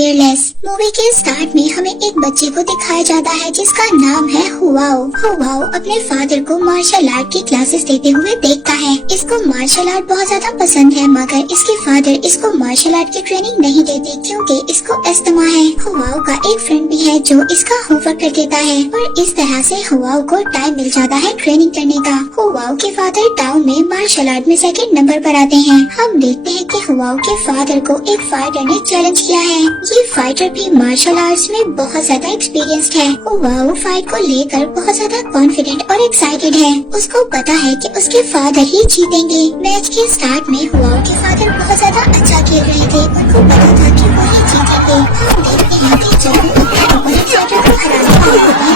fearless। Movie के start में हमें एक बच्चे को दिखाया जाता है जिसका नाम है हुआओ। हुआओ अपने फादर को मार्शल आर्ट की क्लासेस देते हुए देखता है। इसको मार्शल आर्ट बहुत ज्यादा पसंद है, मगर इसके फादर इसको मार्शल आर्ट की ट्रेनिंग नहीं देते क्योंकि इसको अस्थमा है। हुआओ का एक फ्रेंड भी है जो इसका होमवर्क कर देता है और इस तरह से हुआओ को टाइम मिल जाता है ट्रेनिंग करने का। हुआओ के फादर टाउन में मार्शल आर्ट में सेकंड नंबर पर आते हैं। हम देखते हैं कि हुआओ के फादर को एक फाइटर ने चैलेंज किया है। ये फाइटर भी मार्शल आर्ट्स में बहुत ज्यादा एक्सपीरियंस्ड है। हुआओ फाइट को लेकर बहुत ज्यादा कॉन्फिडेंट और एक्साइटेड है। उसको पता है कि उसके फादर ही जीतेंगे। मैच के स्टार्ट में हुआओ के फादर बहुत ज्यादा अच्छा खेल रहे थे। उनको पता था कि वो ही जीतेंगे। हम देखते हैं कि जब वो अपने फाइटर को हराने के लिए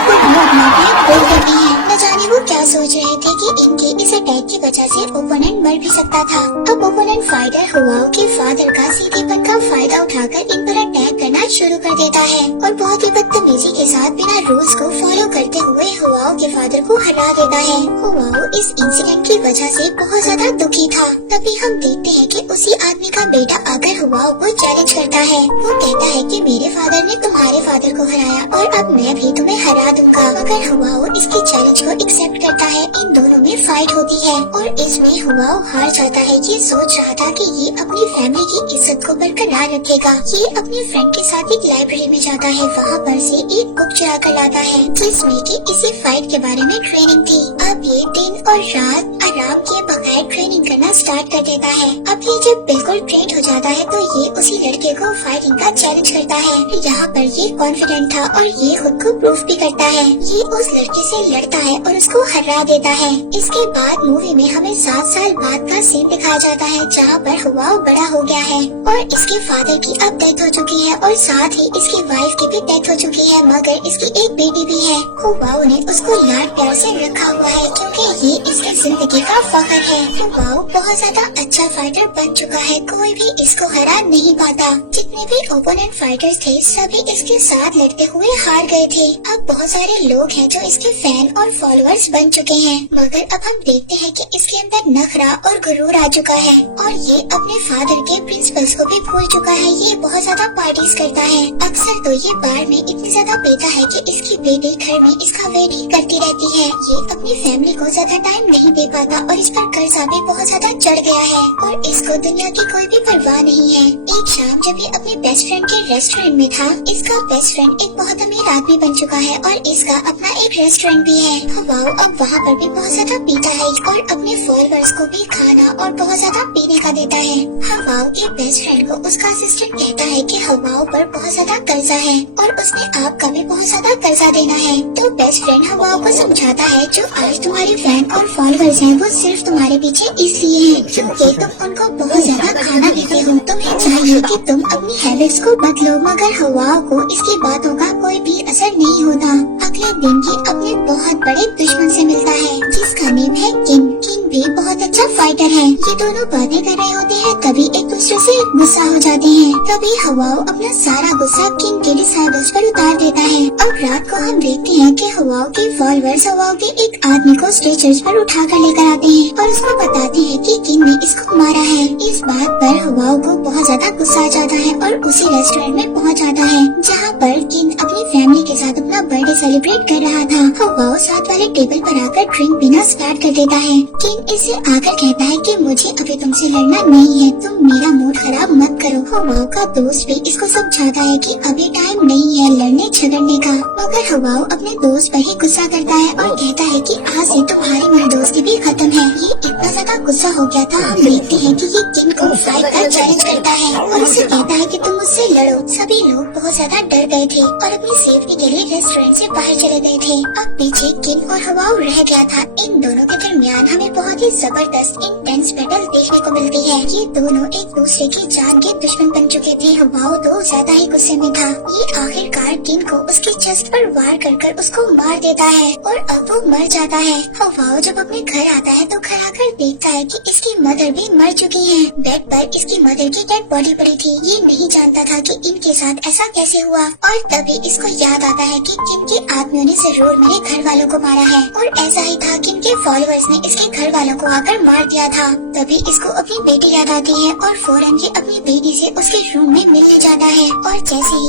गोल करते हैं। न जाने वो क्या सोच रहे थे कि इनके इस अटैक की वजह से ओपोनेंट मर भी सकता था। अब ओपोनेंट फाइटर हुआओ के फादर का सीधेपन का फायदा उठाकर इन पर अटैक करना शुरू कर देता है और बहुत ही बदतमीजी के साथ बिना रूल्स को फॉलो करते हुए हुआओ के फादर को हरा देता है। हुआओ इस इंसिडेंट की वजह से बहुत ज्यादा दुखी था। तभी हम देखते हैं कि उसी आदमी का बेटा आकर हुआओ को चैलेंज करता है। वो कहता है कि मेरे फादर ने तुम्हारे फादर को हराया और अब मैं भी तुम्हें हरा दूंगा। मगर हुआओ इसके चैलेंज को एक्सेप्ट करता है। इन दोनों में फाइट होती है और इसमें हुआओ हार जाता है। ये सोच रहा था कि ये अपनी फैमिली की इज्जत को बरकरार रखेगा। ये अपने फ्रेंड के साथ एक लाइब्रेरी में जाता है। वहाँ पर से एक बुक चुरा कर लाता है जिसमें कि इसी फाइट के बारे में ट्रेनिंग थी। अब ये दिन और रात आराम किए बगैर ट्रेनिंग करना स्टार्ट कर देता है। अब ये जब बिल्कुल ट्रेन हो जाता है तो ये उसी लड़के को फाइटिंग का चैलेंज करता है। यहाँ पर ये कॉन्फिडेंट था और ये खुद को प्रूफ भी करता है। ये उस लड़के से लड़ता है और उसको हरा देता है। इसके बाद मूवी में हमें 7 साल बाद का सीन दिखाया जाता है जहाँ पर हुआओ बड़ा हो गया है और इसके फादर की अब डेथ हो चुकी है और साथ ही इसकी वाइफ की भी डेथ हो चुकी है, मगर इसकी एक बेटी भी है। हुआओ ने उसको लाड प्यार से रखा हुआ है क्योंकि ये इसकी जिंदगी का फख्र है। हुआओ बहुत ज्यादा अच्छा फाइटर बन चुका है। कोई भी इसको हरा नहीं पाता। जितने भी ओपोनेंट फाइटर्स थे सभी इसके साथ लड़ते हुए हार गए थे। अब बहुत सारे लोग हैं जो इसके फैन और फॉलोअर्स बन चुके हैं, मगर अब हम देखते हैं कि इसके अंदर नखरा और गुरूर आ चुका है और ये अपने फादर के प्रिंसिपल्स को भी भूल चुका है। ये बहुत ज्यादा पार्टीज करता है। अक्सर तो ये बार में इतनी ज्यादा पीता है कि इसकी बेटी घर में इसका वेट ही करती रहती है। ये अपनी फैमिली को ज्यादा टाइम नहीं दे पाता और इस पर कर्जा भी बहुत ज्यादा चढ़ गया है और इसको दुनिया की कोई भी परवाह नहीं है। एक शाम जब ये अपने बेस्ट फ्रेंड के रेस्टोरेंट में था, इसका बेस्ट फ्रेंड एक बहुत अमीर आदमी बन चुका है और इसका अपना एक रेस्टोरेंट भी है। हुआओ अब वहाँ पर भी बहुत ज्यादा पीता है और अपने फॉलोअर्स को भी खाना और बहुत ज्यादा पीने का देता है। हुआओ के बेस्ट फ्रेंड को उसका असिस्टेंट कहता है कि हुआओ पर बहुत ज्यादा कर्जा है और उसने आपका भी बहुत ज्यादा कर्जा देना है। तो बेस्ट फ्रेंड हुआओ को समझाता है जो आज तुम्हारे फैन और फॉलोअर्स हैं वो सिर्फ तुम्हारे पीछे इसलिए है क्योंकि तुम उनको बहुत ज्यादा खाना देते हो। तुम्हें चाहिए कि तुम अपनी हैबिट्स को बदलो, मगर हुआओ को इसकी बातों का कोई भी असर नहीं होता। अगले दिन ये अपने बहुत बड़े दुश्मन से मिलता है जिसका नेम है किन। किन भी बहुत अच्छा फाइटर है। ये दोनों बातें कर रहे होते हैं तभी एक दूसरे से गुस्सा हो जाते हैं। तभी हुआओ अपना सारा गुस्सा किन के डिसाइबल्स पर उतार देता है। अब रात को हम देखते हैं कि हुआओ के फॉलोअर्स हुआओ के एक आदमी को स्ट्रेचर्स पर उठा कर लेकर आते हैं और उसको बताते हैं कि किन ने इसको मारा है। इस बात पर हुआओ को बहुत ज्यादा गुस्सा आ जाता है और उसी रेस्टोरेंट में पहुंच जाता है जहाँ पर किन अपनी फैमिली के साथ अपना बर्थडे सेलिब्रेट कर रहा था। हुआओ साथ वाले टेबल पर आकर ड्रिंक पीना स्टार्ट कर देता है। किन इससे आकर कहता है कि मुझे अभी तुमसे लड़ना नहीं है, तुम मेरा मूड खराब मत करो। हुआओ का दोस्त भी इसको समझाता है कि अभी टाइम नहीं है लड़ने झगड़ने का, मगर हुआओ अपने दोस्त पर ही गुस्सा करता है और कहता है कि आज से तुम्हारी मेरी दोस्ती भी खत्म है। ये इतना ज्यादा गुस्सा हो गया था। हम देखते हैं कि ये किन को फाइट का चैलेंज करता है और उसे कहता है कि तुम मुझसे लड़ो। सभी लोग बहुत ज्यादा डर गए थे और अपनी सेफ्टी के लिए रेस्टोरेंट से बाहर चले गए थे। अब पीछे किन और हुआओ रह गया था। इन दोनों के दरमियान हमें बहुत ही जबरदस्त इंटेंस बैटल देखने को मिलती है। ये दोनों एक दूसरे की जान के दुश्मन बन चुके थे। हुआओ तो ज्यादा ही गुस्से में था। ये आखिरकार किन को उसकी चेस्ट पर वार कर उसको मार देता है और अब वो मर जाता है। हुआओ जब अपने घर आता है तो घर आकर देखता है कि इसकी मदर भी मर चुकी है। बेड पर इसकी मदर की डेड बॉडी पड़ी थी। ये नहीं जानता था कि इनके साथ ऐसा कैसे हुआ और तभी इसको याद आता है कि किन के आदमियों ने जरूर मेरे घर वालों को मारा है और ऐसा ही था। किन के फॉलोअर्स ने इसके घर वालों को आकर मार दिया था। तभी इसको अपनी बेटी याद आती है और फौरन ये अपनी बेटी से उसके रूम में मिलने जाता है और जैसे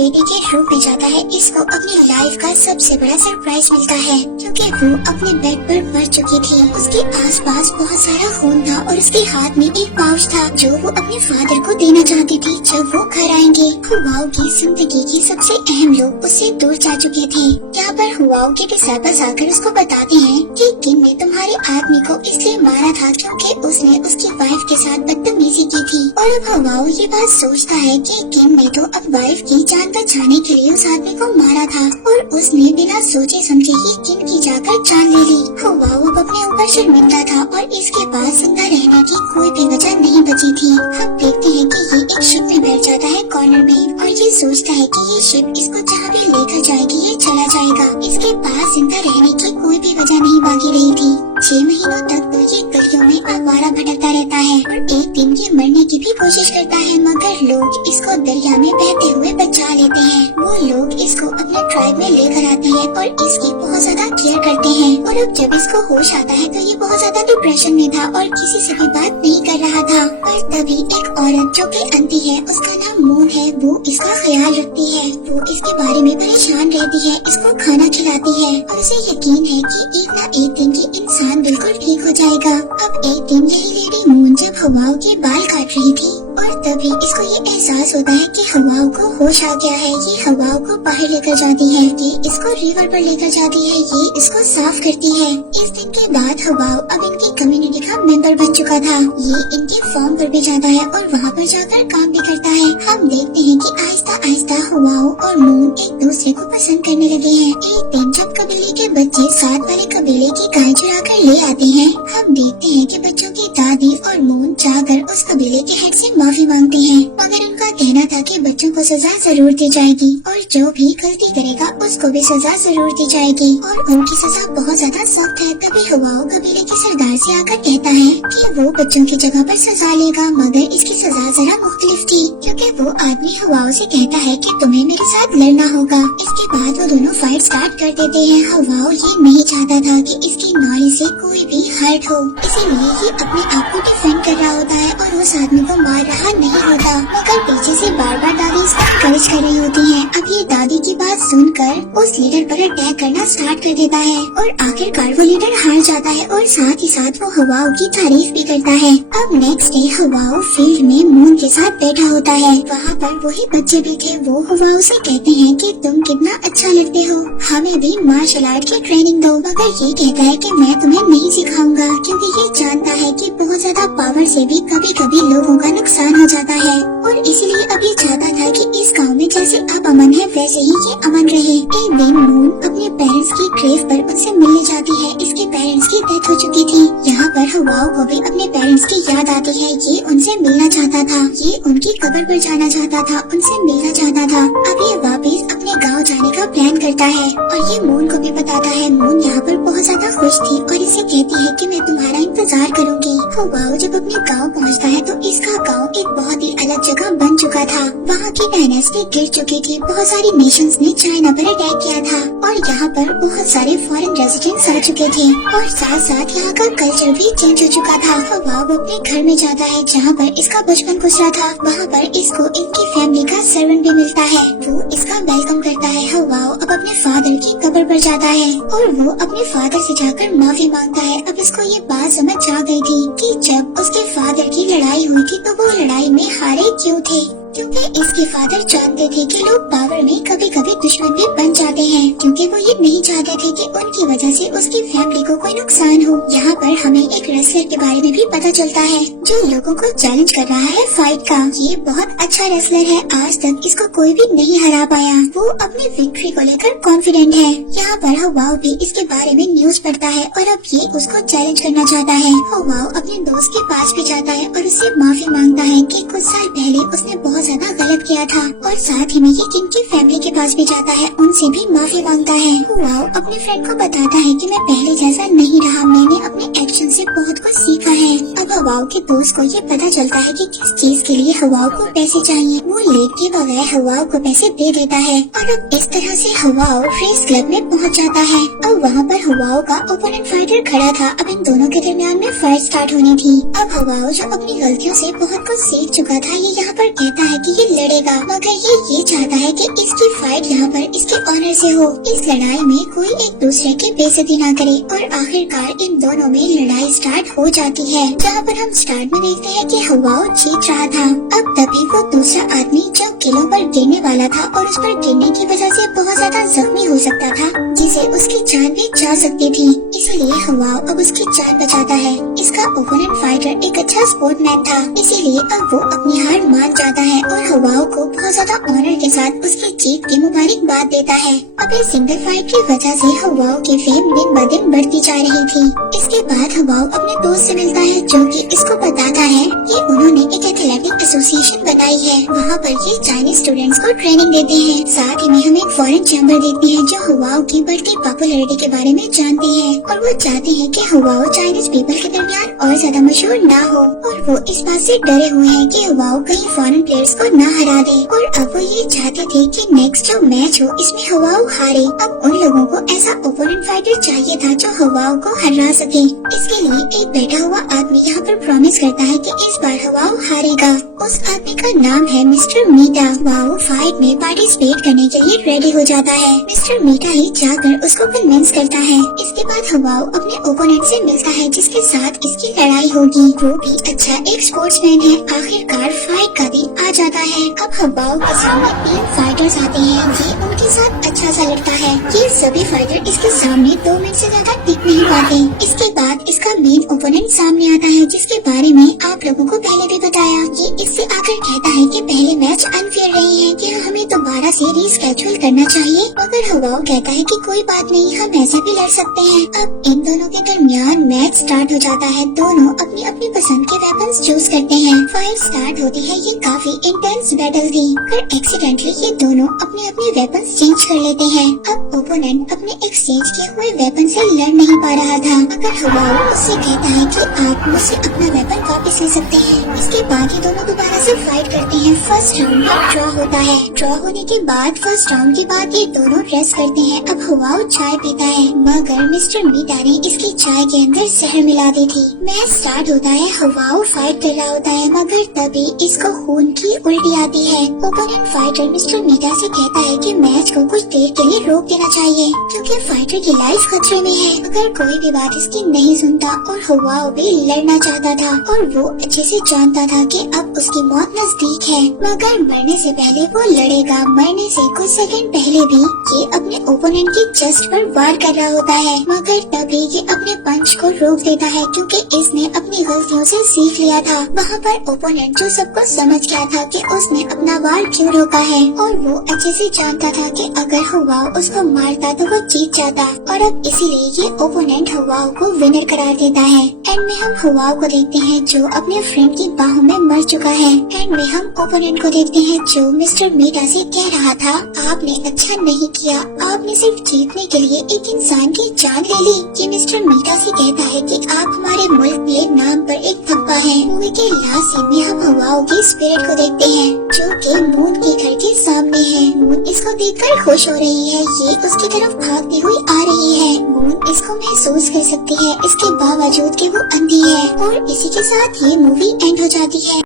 बेबी के रूप में जाता है, इसको अपनी लाइफ का सबसे बड़ा सरप्राइज मिलता है, क्योंकि वो अपने बेड पर मर चुकी थी। उसके आसपास बहुत सारा खून था और उसके हाथ में एक पाउच था जो वो अपने फादर को देना चाहती थी जब वो घर आएंगे। हुआओ की जिंदगी की सबसे अहम लोग उससे दूर जा चुके थे। यहाँ पर हुआओ के डिसाइपल्स आकर उसको बताते हैं कि किम ने तुम्हारे आदमी को इसलिए मारा था क्योंकि उसने उसकी वाइफ के साथ बदतमीजी की थी। और अब हुआओ ये बात सोचता है कि किम ने तो अब वाइफ की जान बचाने के लिए उस आदमी को मारा था और उसने बिना सोचे समझे ही किम की जाकर जान ले ली। हुआओ अब अपने ऊपर शर्मिंदा था और इसके पास जिंदा रहने की कोई भी वजह नहीं बची थी। हम देखते हैं कि ये एक शिप में बैठ जाता है कॉर्नर में और ये सोचता है कि ये शिप इसको जहाँ भी लेकर जाएगी ये चला जाएगा। इसके पास जिंदा रहने की कोई भी वजह नहीं बाकी रही थी। 6 महीनों तक तो ये गलियों में आवारा भटकता रहता है और एक दिन ये मरने की भी कोशिश करता है, मगर लोग इसको दरिया में बहते हुए बचा लेते हैं। वो लोग इसको अपने ट्राइब में लेकर आते हैं और इसकी बहुत ज्यादा केयर करते हैं। और अब जब इसको होश आता है तो ये बहुत ज्यादा डिप्रेशन में था और किसी से भी बात नहीं कर रहा था। और तभी एक औरत जो कि अंधी है, उसका नाम मून है, वो इसका ख्याल रखती है। वो इसके बारे में परेशान रहती है, इसको खाना खिलाती है और उसे यकीन है कि एक न एक दिन ये इंसान बिल्कुल ठीक हो जाएगा। अब एक दिन यही लेडी मून जब हुआओ के बाल काट रही थी और तभी इसको ये एहसास होता है कि हुआओ को होश आ गया है। ये हुआओ को बाहर लेकर जाती है, ये इसको रिवर पर लेकर जाती है, ये इसको साफ करती है। इस दिन के बाद हुआओ अब इनकी कम्युनिटी का मेंबर बन चुका था। ये इनके फॉर्म पर भी जाता है और वहाँ पर जाकर काम भी करता है। हम देखते हैं कि आहिस्ता आहिस्ता हुआओ और मून एक दूसरे को पसंद करने लगे हैं। एक दिन जब कबीले के बच्चे साथ वाले कबीले की गाय चुरा कर ले आते हैं, हम देखते हैं कि बच्चों की दादी और मून जाकर उस कबीले के हेड से माफी मांगते हैं, मगर उनका कहना था कि बच्चों को सजा जरूर दी जाएगी और जो भी गलती करेगा उसको भी सजा जरूर दी जाएगी। और उनकी सजा बहुत ज्यादा सख्त है। तभी हुआओ कबीले के सरदार से आकर कहता है कि वो बच्चों की जगह पर सजा लेगा, मगर इसकी सजा जरा मुख्तलिफ थी, क्योंकि वो आदमी हुआओ से कहता है कि तुम्हें मेरे साथ लड़ना होगा। इसके बाद वो दोनों फाइट स्टार्ट कर देते हैं। हुआओ ये नहीं चाहता था कि इसकी नॉलेज से कोई भी हर्ट हो, इसीलिए ये अपने आप को डिफेंड कर रहा होता है और उस आदमी को मार रहा नहीं होता, मगर पीछे से बार बार दादी इसको एनकरेज कर रही होती है। अब ये दादी की बात सुनकर उस लीडर पर अटैक करना स्टार्ट कर देता है और आखिरकार वो लीडर हार जाता है और साथ ही साथ वो हुआओ की तारीफ भी करता है। अब नेक्स्ट डे हुआओ फील्ड में मून के साथ बैठा होता है। वहाँ पर वही बच्चे भी थे। वो हुआओ से कहते हैं कि तुम कितना अच्छा लगते हो, हमें भी मार्शल आर्ट की ट्रेनिंग दो, मगर ये कहता है कि मैं तुम्हें नहीं सिखाऊंगा, क्योंकि ये जानता है कि बहुत ज्यादा पावर से भी कभी कभी लोगों का नुकसान हो जाता है और इसीलिए अब ये चाहता था कि इस गांव में जैसे अब अमन है वैसे ही ये अमन रहे। एक दिन मून अपने पेरेंट्स की ग्रेव पर उनसे मिलने जाती है। इसके पेरेंट्स की डेथ हो चुकी थी। यहाँ पर हुआओ को भी अपने पेरेंट्स की याद आती है। ये उनसे मिलना चाहता था, ये उनकी कब्र पर जाना चाहता था, उनसे मिलना चाहता था। अब ये वापस अपने गाँव जाने का प्लान करता है और ये मून को भी बताता है। मून यहाँ पर बहुत ज्यादा खुश थी और इसे कहती है कि मैं तुम्हारा इंतजार करूंगी। हुआओ जब अपने गाँव पहुँचता है तो इसका गाँव एक बहुत ही अलग जगह बन चुका था। वहाँ की डायनेस्टी गिर चुकी थी। बहुत सारी नेशंस ने चाइना पर अटैक किया था और यहाँ पर बहुत सारे फॉरेन रेजिडेंट्स आ चुके थे और साथ साथ यहाँ का कल्चर भी चेंज हो चुका था। हुआओ अपने घर में जाता है जहाँ पर इसका बचपन गुजरा था। वहाँ पर इसको इनकी फैमिली का सर्वेंट भी मिलता है। वो इसका वेलकम करता है। हुआओ अब अपने फादर की कब्र पर जाता है और वो अपने फादर से जाकर माफी मांगता है। अब इसको ये बात समझ आ गई थी कि जब उसके फादर की लड़ाई हुई थी तो वो लड़ाई में हारे क्यों थे, क्योंकि इसके फादर जानते थे कि लोग पावर में कभी कभी दुश्मन भी बन जाते हैं, क्योंकि वो ये नहीं चाहते थे कि उनकी वजह से उसकी फैमिली को कोई नुकसान हो। यहाँ पर हमें एक रेसलर के बारे में भी पता चलता है जो लोगों को चैलेंज कर रहा है फाइट का। ये बहुत अच्छा रेसलर है, आज तक इसको कोई भी नहीं हरा पाया। वो अपनी विक्ट्री को लेकर कॉन्फिडेंट है। यहाँ पर हुआओ भी इसके बारे में न्यूज पढ़ता है और अब ये उसको चैलेंज करना चाहता है। हुआओ अपने दोस्त के पास भी जाता है और उससे माफी मांगता है कि कुछ साल पहले उसने बहुत ज्यादा गलत किया था और साथ ही में ये किम की फैमिली के पास भी जाता है, उनसे भी माफी मांगता है। हुआओ अपने फ्रेंड को बताता है कि मैं पहले जैसा नहीं रहा, मैंने अपने एक्शन से बहुत कुछ सीखा है। अब हुआओ के दोस्त को ये पता चलता है कि किस चीज के लिए हुआओ को पैसे चाहिए। वो लेट के बगैर हुआओ को पैसे दे देता है और अब इस तरह से हुआओ रेस क्लब में पहुंच जाता है। अब वहाँ पर हुआओ का ओपोनेंट फाइटर खड़ा था। अब इन दोनों के दरमियान में फाइट स्टार्ट होनी थी। अब हुआओ जो अपनी गलतियों से बहुत कुछ सीख चुका था, ये यहाँ पर कहता है कि ये लड़ेगा, मगर ये चाहता है कि इसकी फाइट यहाँ पर इसके ऑनर से हो। इस लड़ाई में कोई एक दूसरे की बेइज्जती ना करे और आखिरकार इन दोनों में लड़ाई स्टार्ट हो जाती है, जहाँ पर हम स्टार्ट में देखते हैं कि हुआओ जीत रहा था। अब तभी वो दूसरा आदमी जो किलों पर गिरने वाला था और उस पर गिरने की वजह से बहुत ज्यादा जख्मी हो सकता था, जिसे उसकी जान भी जा सकती थी, इसलिए हुआओ अब उसकी जान बचाता है। इसका ओपोनेंट फाइटर एक अच्छा स्पोर्टमैन था, इसीलिए अब वो अपनी हार मान जाता है और हुआओ को बहुत ज्यादा ऑनर के साथ उसकी जीत की मुबारकबाद देता है। अब इस सिंगल फाइट की वजह से हुआओ की फेम दिन ब दिन बढ़ती जा रही थी। इसके बाद हुआओ अपने दोस्त से मिलता है, जो कि इसको बताता है कि उन्होंने एक एथलेटिक एसोसिएशन बनाई है, वहाँ पर ये चाइनीज स्टूडेंट्स को ट्रेनिंग देते हैं। साथ ही में हम एक फॉरेन चैम्बर देखते हैं जो हुआओ की बढ़ती पॉपुलैरिटी के बारे में जानती है और वो चाहते हैं कि हुआओ चाइनीज पीपल के दरमियान और ज्यादा मशहूर ना हो, और वो इस बात से डरे हुए हैं कि हुआओ कहीं फॉरेन प्लेयर्स को ना हरा दे। और अब वो ये चाहते थे कि नेक्स्ट जो मैच हो इसमें हुआओ हारे। अब उन लोगों को ऐसा ओपोनेंट फाइटर चाहिए था जो हुआओ को हरा सके। इसके लिए एक बैठा हुआ आदमी यहाँ पर प्रॉमिस करता है कि इस बार हुआओ हारेगा। उस आदमी का नाम है मिस्टर मीटा। हुआओ फाइट में पार्टिसिपेट करने के लिए रेडी हो जाता है। मिस्टर मीटा ही जाकर उसको कन्विंस करता है। इसके बाद हुआओ अपने ओपोनेंट से मिलता है, जिसके साथ इसकी लड़ाई होगी। वो भी अच्छा एक स्पोर्ट्समैन है। आखिरकार फाइट का दिन आ जाता है। अब हुआओ के सामने 3 फाइटर्स आते हैं। ये उनके साथ अच्छा सा लगता है। ये सभी फाइटर इसके सामने 2 मिनट से ज्यादा टिक नहीं पाते। इसके बाद इसका मेन ओपोनेंट सामने आता है, जिसके बारे में आप लोगों को पहले भी बताया। ये इससे आकर कहता है कि पहले मैच अनफेयर रही है, कि हमें दोबारा से रीस्केड्यूल करना चाहिए। मगर हुआओ कहता है कि कोई बात नहीं, हम ऐसे भी लड़ सकते हैं। अब इन दोनों के दरमियान मैच स्टार्ट हो जाता है। दोनों अपनी अपनी पसंद के वेपन्स चूज करते हैं। फाइट स्टार्ट होती है। ये काफी इंटेंस बैटल थी, पर एक्सीडेंटली ये दोनों अपने अपने वेपन्स चेंज कर लेते हैं। अब ओपोनेंट अपने एक्सचेंज किए हुए वेपन से लड़ नहीं पा रहा था, मगर हुआओ उससे कहता है कि आप मुझसे अपना वेपन वापस ले सकते हैं। इसके बाद ये दोनों दोबारा से फाइट करते हैं। फर्स्ट राउंड का ड्रॉ होता है। ड्रॉ होने के बाद फर्स्ट राउंड के बाद ये दोनों रेस्ट करते हैं। अब हुआओ चाय पीता है, मगर मिस्टर मीटा ने इसकी चाय के अंदर जहर मिला दी थी। मैच स्टार्ट होता है। हुआओ फाइट कर रहा होता है, मगर तभी इसको खून की उल्टी आती है। ओपोनेंट फाइटर मिस्टर मीटा से कहता है कि मैच को कुछ देर के लिए रोक देना चाहिए, क्योंकि फाइटर की लाइफ खतरे में है। मगर कोई भी बात इसकी नहीं सुनता और हुआओ भी लड़ना चाहता था, और वो अच्छे से जानता था कि अब उसकी मौत नजदीक है। मगर मरने से पहले वो लड़ेगा। मरने से कुछ सेकंड पहले भी ये अपने ओपोनेंट की चेस्ट पर वार कर रहा होता है, मगर तभी ये अपने पंच को रोक देता है, क्योंकि इसने अपनी गलतियों से सीख लिया था। वहाँ पर ओपोनेंट जो सबको समझ गया था कि उसने अपना वार क्यों रोका है, और वो अच्छे से जानता था कि अगर हुआओ उसको मारता तो वो जीत जाता, और अब इसीलिए ये ओपोनेंट हुआओ को विनर करार देता है। एंड में हम हुआओ को देखते हैं जो अपने फ्रेंड की बाहों में मर चुका है। एंड में हम ओपोनेंट को देखते हैं जो मिस्टर मीटा से कह रहा था, आपने अच्छा नहीं किया, आपने सिर्फ जीतने के लिए एक इंसान की जान ले ली। ये मिस्टर मीटा से कहता है कि आप हमारे मुल्क के नाम पर एक धब्बा है। मूवी के लास्ट सीन में हम हुआओ की स्पिरिट को देखते हैं, जो कि मून के घर के सामने है। मून इसको देखकर खुश हो रही है। ये उसकी तरफ भागती हुई आ रही है। मून इसको महसूस कर सकती है, इसके बावजूद कि वो अंधी है। और इसी के साथ ये मूवी एंड हो जाती है।